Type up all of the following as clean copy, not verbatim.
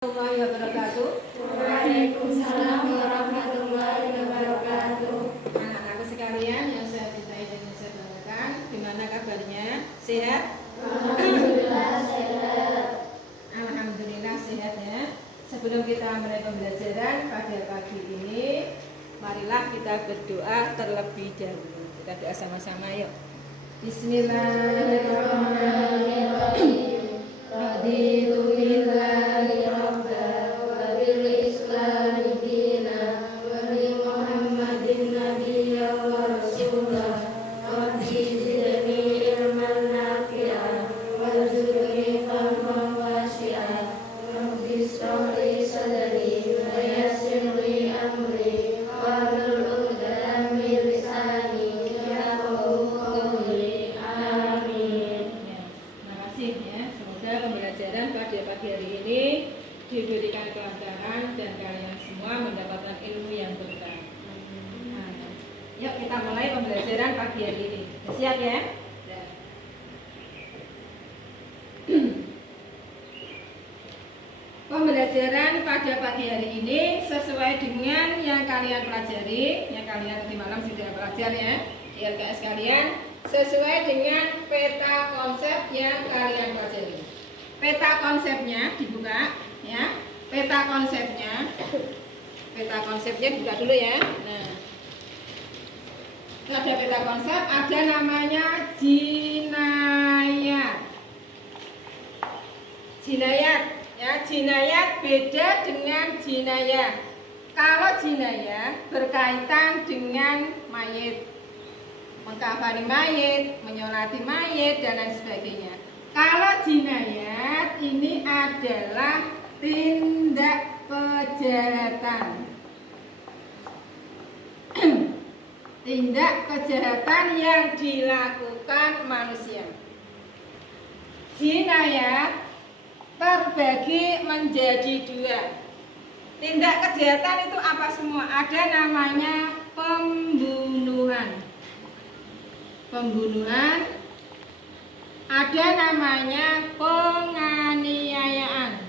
Warahmatullahi wabarakatuh. Waalaikumsalam warahmatullahi wabarakatuh. Anak-anakku sekalian yang saya cintai dan saya banggakan, gimana kabarnya? Sehat? Alhamdulillah sehat. Alhamdulillah sehat ya. Sebelum kita mulai pembelajaran pada pagi ini, marilah kita berdoa terlebih dahulu. Kita doa sama-sama yuk. Bismillahirrahmanirrahim. Raditu billahi rabba wa bil islami dina wa bi Muhammadin nabiyya wa rasulah. Rabbi zidni ilman nafi'an warzuqni fahman wasi'an. Rabbi ishrah li sadri wa yassir li amri wahlul 'uqdatam min lisani yafqahu qawli. Amin. Terima kasih ya. Semoga pembelajaran pada pagi hari ini diberikan kelancaran dan kalian semua mendapatkan ilmu yang berkah. Yuk kita mulai pembelajaran pagi hari ini. Siap ya? Pembelajaran pada pagi hari ini sesuai dengan yang kalian pelajari, yang kalian tadi malam sudah belajar ya, di LKS kalian, sesuai dengan peta konsep yang kalian pelajari. Peta konsepnya dibuka ya. Peta konsepnya buka dulu ya. Nah, ada peta konsep, ada namanya jinayat. Jinayat ya, jinayat beda dengan jinayah. Kalau jinayah berkaitan dengan mayit, mengkafani mayit, menyolati mayit dan lain sebagainya. Kalau jinayat ini adalah tindak kejahatan. Tindak kejahatan yang dilakukan manusia. Jinayat terbagi menjadi dua. Tindak kejahatan itu apa semua? Ada namanya pembunuhan. Ada namanya penganiayaan.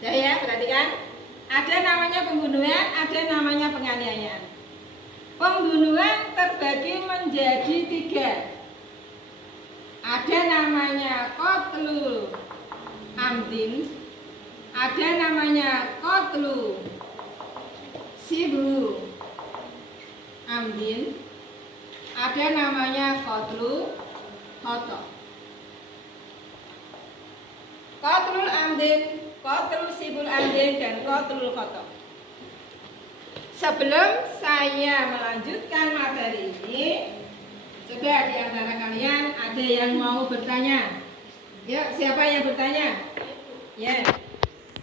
Ya, perhatikan. Ada namanya pembunuhan, ada namanya penganiayaan. Pembunuhan terbagi menjadi tiga. Ada namanya qatlul amdin, ada namanya qatlul sibul amdin, ada namanya qatlul khata. Qatlul amdin, qatlul sibul amdin dan qatlul khata. Sebelum saya melanjutkan materi ini, coba di antara kalian ada yang mau bertanya? Yuk, siapa yang bertanya? Ya.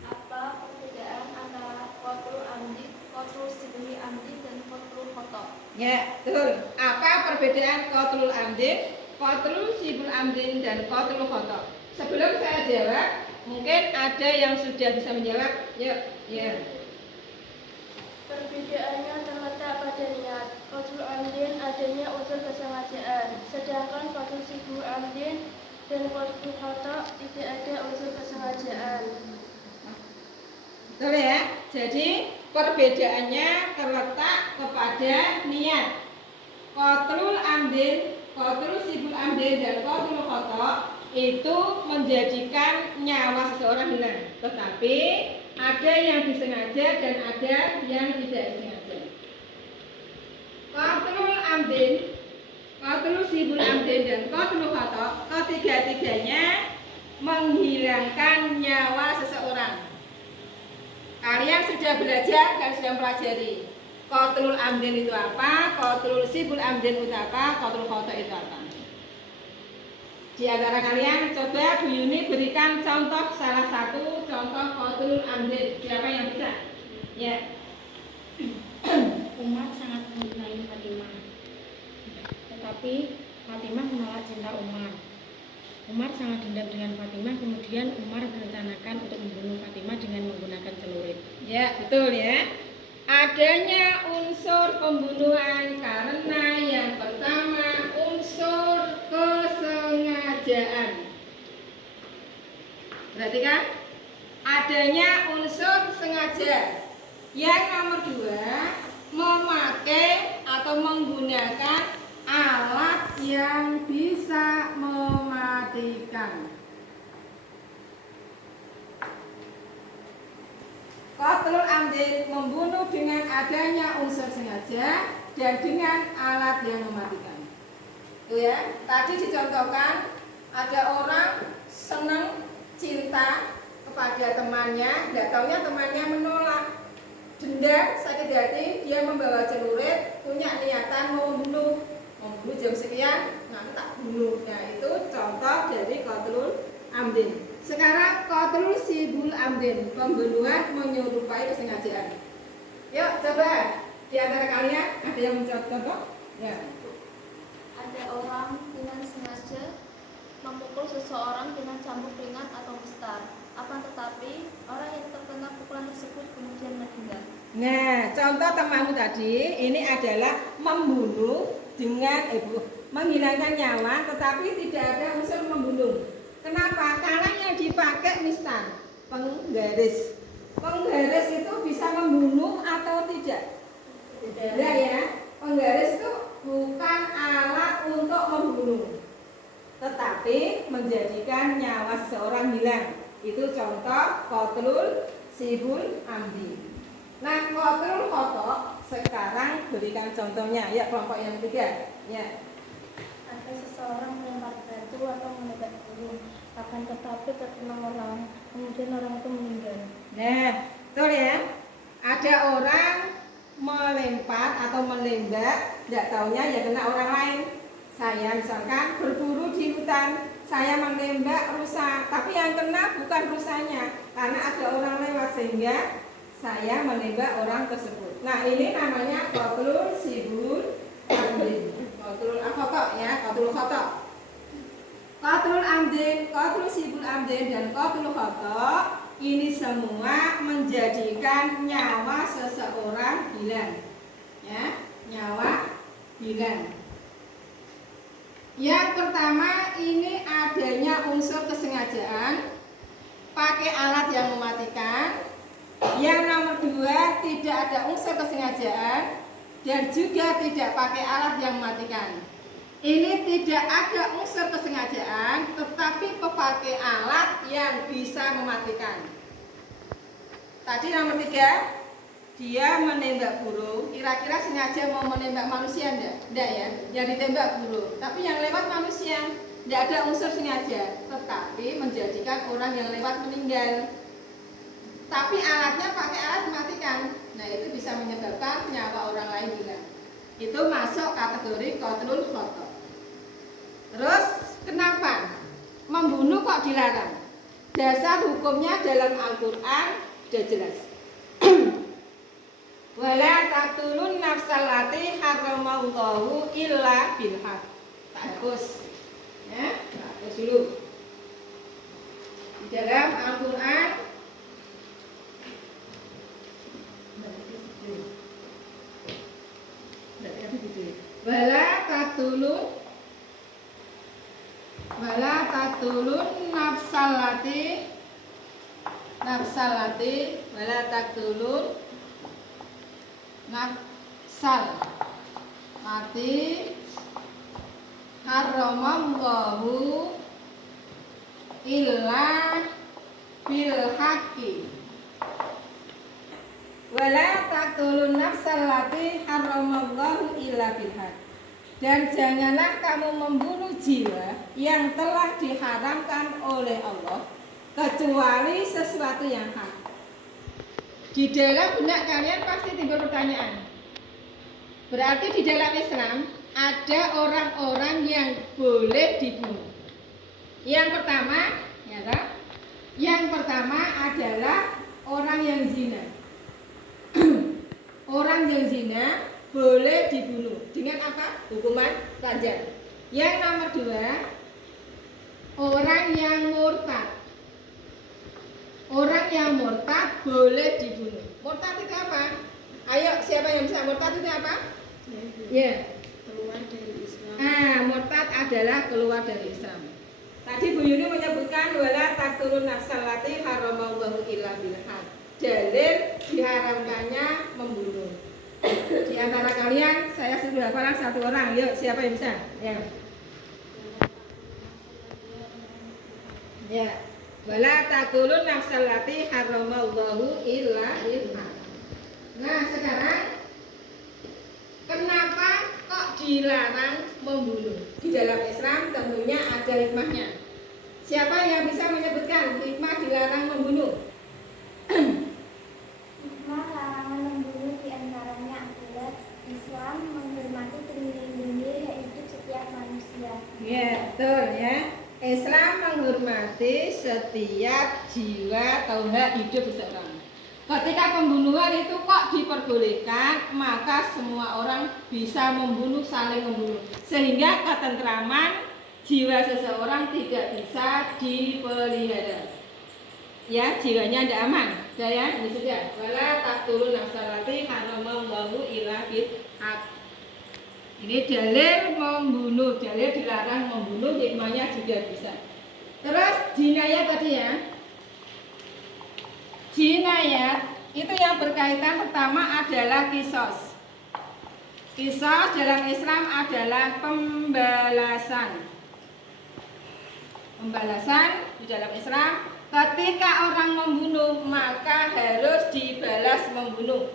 Apa perbedaan antara qatlul amdi, qatlul sibli amdi dan qatlul khata? Ya, betul. Apa perbedaan qatlul amdin, qatlul sibul amdin dan qatlul khata? Sebelum saya jawab, mungkin ada yang sudah bisa menjawab. Yuk, ya. Perbedaannya terletak pada niat. Qatlul amdin adanya unsur kesengajaan, sedangkan qatlul sibli amdin dan qatlul khata tidak ada unsur kesengajaan. Betul ya. Jadi perbedaannya terletak kepada niat. Qatlul amdin, qatlul sibul amdin dan qatlul khata itu menjadikan nyawa seseorang hilang. Tetapi ada yang disengaja dan ada yang tidak disengaja. Qatlul amdin, qatlul sibul amdin dan qatlul khata, ketiga-tiganya menghilangkan nyawa seseorang. Kalian sudah belajar dan sudah mempelajari qatlul amdin itu apa, qatlul sibul amdin itu apa, qatlul khata itu apa. Di antara kalian coba Bu Yuni berikan contoh salah satu contoh qatlul amdin. Siapa yang bisa? Ya. Umar sangat mencintai Fatimah, tetapi Fatimah menolak cinta Umar. Umar sangat dendam dengan Fatimah, kemudian Umar merencanakan untuk membunuh Fatimah dengan menggunakan celurit. Ya, betul ya. Adanya unsur pembunuhan karena yang pertama unsur kesengajaan. Berarti kan adanya unsur sengaja. Yang nomor 2, memakai atau menggunakan alat yang bisa mematikan. Qatlul amdin membunuh dengan adanya unsur sengaja dan dengan alat yang mematikan. Tuh ya, tadi dicontohkan ada orang senang cinta kepada temannya, nggak taunya temannya menolak, dendam, sakit hati, dia membawa celurit, punya niatan mau membunuh jam sekian, nanti tak bunuh. Nah itu contoh dari qatlul amdin. Sekarang qatlul sibul amdin, pembunuhan menyerupai kesengajaan. Yuk coba di antara kalian ada yang mencontoh? Ya. Ada orang dengan sengaja memukul seseorang dengan cambuk ringan atau besar. Akan tetapi orang yang terkena pukulan tersebut kemudian meninggal. Nah, contoh temanmu tadi ini adalah membunuh dengan menghilangkan nyawa, tetapi tidak ada unsur membunuh. Kenapa? Karena yang dipakai misal penggaris. Penggaris itu bisa membunuh atau tidak? Tidak ya. Penggaris itu bukan alat untuk membunuh, tetapi menjadikan nyawa seseorang hilang. Itu contoh qatlul sibul amdi. Nah, qatlul khata sekarang berikan contohnya. Ya, kelompok yang ketiga. Ya. Ada seseorang melempar batu atau menembak burung, akan tetapi terkena orang, kemudian orang itu meninggal. Nah, betul ya. Ada orang melempar atau menembak, tidak taunya ya kena orang lain. Saya misalkan berburu di hutan, saya menembak rusa, tapi yang kena bukan rusanya, karena ada orang lewat sehingga saya menembak orang tersebut. Nah ini namanya qatlul sibul amdin, qatlul khata ya, qatlul khata. Qatlul amdin, qatlul sibul amdin dan qatlul khata ini semua menjadikan nyawa seseorang hilang. Ya, nyawa hilang. Yang pertama ini adanya unsur kesengajaan, pakai alat yang mematikan. Yang nomor 2 tidak ada unsur kesengajaan dan juga tidak pakai alat yang mematikan. Ini tidak ada unsur kesengajaan tetapi memakai alat yang bisa mematikan. Tadi nomor 3, dia menembak burung, kira-kira sengaja mau menembak manusia enggak? Enggak ya, yang ditembak burung. Tapi yang lewat manusia, enggak ada unsur sengaja, tetapi menjadikan orang yang lewat meninggal. Tapi alatnya pakai alat mematikan. Nah, itu bisa menyebabkan nyawa orang lain hilang. Itu masuk kategori qatlul khata. Terus, kenapa membunuh kok dilarang? Dasar hukumnya dalam Al-Qur'an sudah jelas. Wala taqtulun nafsal lati haramallahu illa bil haq. Tak hapus. Ya, tak hapus dulu. Di dalam Al-Qur'an wala taqtulun nafsal lati wala taqtulun nafsal lati haramallahu illa bil haqqi. Wala taqtulun nafsal lati haramallahu illa bil haqq. Dan janganlah kamu membunuh jiwa yang telah diharamkan oleh Allah kecuali sesuatu yang hak. Di dalam benak kalian pasti timbul pertanyaan. Berarti di dalam Islam ada orang-orang yang boleh dibunuh. Yang pertama, ya kan? Yang pertama adalah orang yang zina. Orang yang zina boleh dibunuh dengan apa? Hukuman panjang. Yang nomor 2, orang yang murtad. Orang yang murtad boleh dibunuh. Murtad itu apa? Ayo, siapa yang bisa murtad itu apa? Ya, Keluar dari Islam. murtad adalah keluar dari Islam. Tadi Bu Yuni menyebutkan wala taqtulun nafsal lati haramallahu illa bil haq. Dalil diharamkannya membunuh. Di antara kalian saya sudah hafal satu orang. Yuk, siapa yang bisa? Ya. Ya. Wala taqtulun nafsal lati haramallahu illa bil haq. Nah, sekarang kenapa kok dilarang membunuh? Di dalam Islam tentunya ada hikmahnya. Siapa yang bisa menyebutkan hikmah dilarang membunuh? Hikmah larangan membunuh diantaranya adalah Islam menghormati dan melindungi hak hidup setiap manusia. Ya, betul ya. Islam menghormati setiap jiwa atau hak hidup seseorang. Ketika pembunuhan itu kok diperbolehkan, maka semua orang bisa membunuh, saling membunuh. Sehingga ketentraman jiwa seseorang tidak bisa dipelihara. Ya, jiwanya tidak aman. Sudah ya, ini sudah. Wala taqtulun nafsal lati haramallahu illa bil haq. Ini dalil membunuh, dalil dilarang membunuh, hikmahnya juga bisa. Terus jinayat tadi ya. Jinayat itu yang berkaitan pertama adalah kisos. Kisos dalam Islam adalah pembalasan. Pembalasan di dalam Islam, ketika orang membunuh maka harus dibalas membunuh.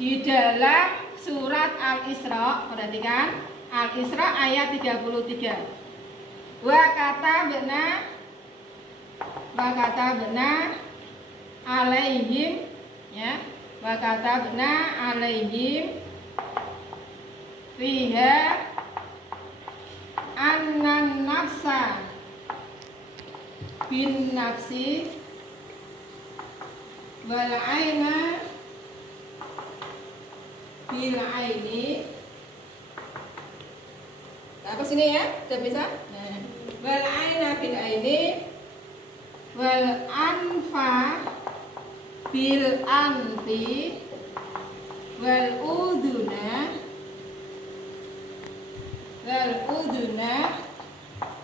Di dalam surat Al-Isra, perhatikan Al-Isra ayat 33. Wa kata benar alaihim, ya, wa kata benar alaihim fiha annan nafsa bin nafsi wal aina bil aini. Apa sini ya? Sudah bisa? Nah, wal aina bil aini wal anfa bil anfi wal uduna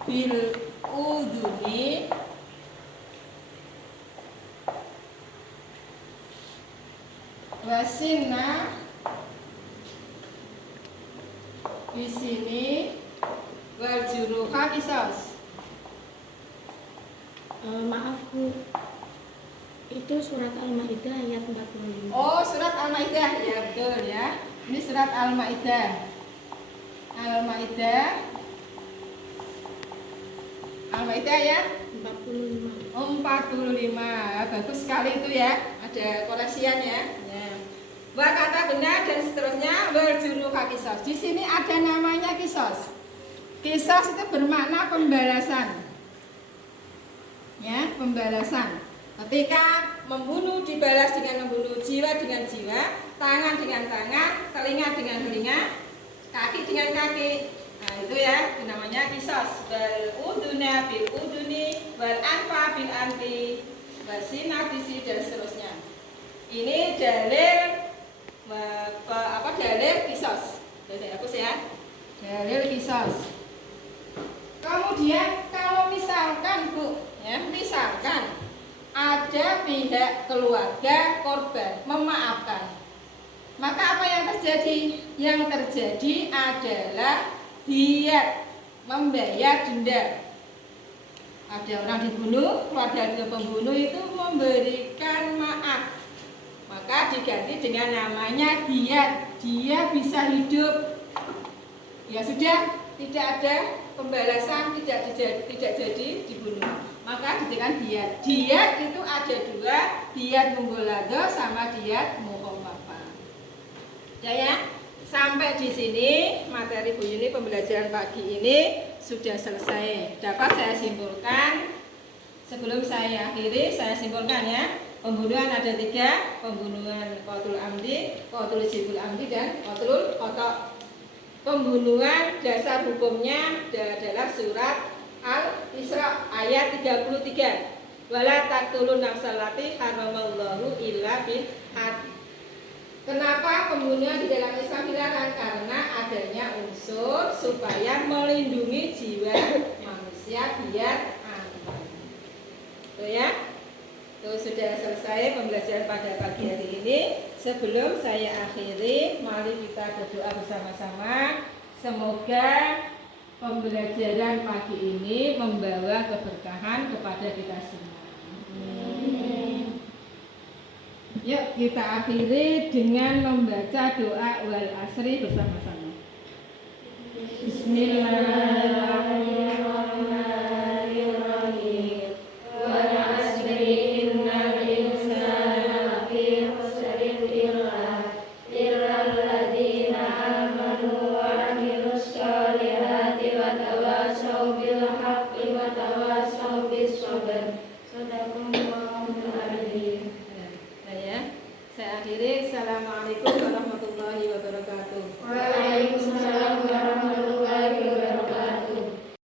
bil uduni wasinna di sini wal juruha qisas. Maaf Bu, itu surat Al-Maidah ayat 45. Oh, surat Al-Maidah, ya betul ya. Ini surat Al-Maidah. Al-Maidah ya 45. Oh, 45. Bagus sekali itu ya. Ada koreksiannya. Ya. Wa kata benar dan seterusnya berjuru kisos. Di sini ada namanya kisos. Kisos itu bermakna pembalasan. Ya, pembalasan. Ketika membunuh dibalas dengan membunuh, jiwa dengan jiwa, tangan dengan tangan, telinga dengan telinga, kaki dengan kaki. Nah, itu ya, itu namanya kisos. Wal uduna bil uduni, wal anfa bil anfi, wasina bisi dan seterusnya. Ini dalil dalil kisos. Saya hapus ya. Dalil kisos. Kemudian kalau misalkan Bu, ya, misalkan ada pihak keluarga korban memaafkan, maka apa yang terjadi? Yang terjadi adalah dia membayar denda. Ada orang dibunuh, keluarga pembunuh itu memberikan maaf, maka diganti dengan namanya diat. Dia bisa hidup. Ya sudah, tidak ada pembalasan, tidak jadi dibunuh, maka diberikan diat. Diat itu ada dua, diat munggolado sama diat mukhafafah. Ya, sampai di sini materi Bu Yuni pembelajaran pagi ini sudah selesai. Dapat saya simpulkan. Sebelum saya akhiri, saya simpulkan ya. Pembunuhan ada tiga, pembunuhan qatlul amdi, qatlul sibul amdi, dan qatlul khata'. Pembunuhan dasar hukumnya adalah surat Al-Isra ayat 33. Wala taqtulun nafsal lati haramallahu illa bil haq. Kenapa pembunuhan di dalam Islam dilarang? Karena adanya unsur supaya melindungi jiwa manusia biar aman. Tuh sudah selesai pembelajaran pada pagi hari ini. Sebelum saya akhiri, mari kita berdoa bersama-sama. Semoga pembelajaran pagi ini membawa keberkahan kepada kita semua. Yuk kita akhiri dengan membaca doa wal asri bersama-sama. Bismillahirrahmanirrahim. Wal asri innal insana lafi khusrin illal ladzina amanu wa amilus solihati wa tawasaw bil haqqi wa tawasaw bis sabr. Sadaqallahul adzim. Saya akhiri. Assalamualaikum warahmatullahi wabarakatuh.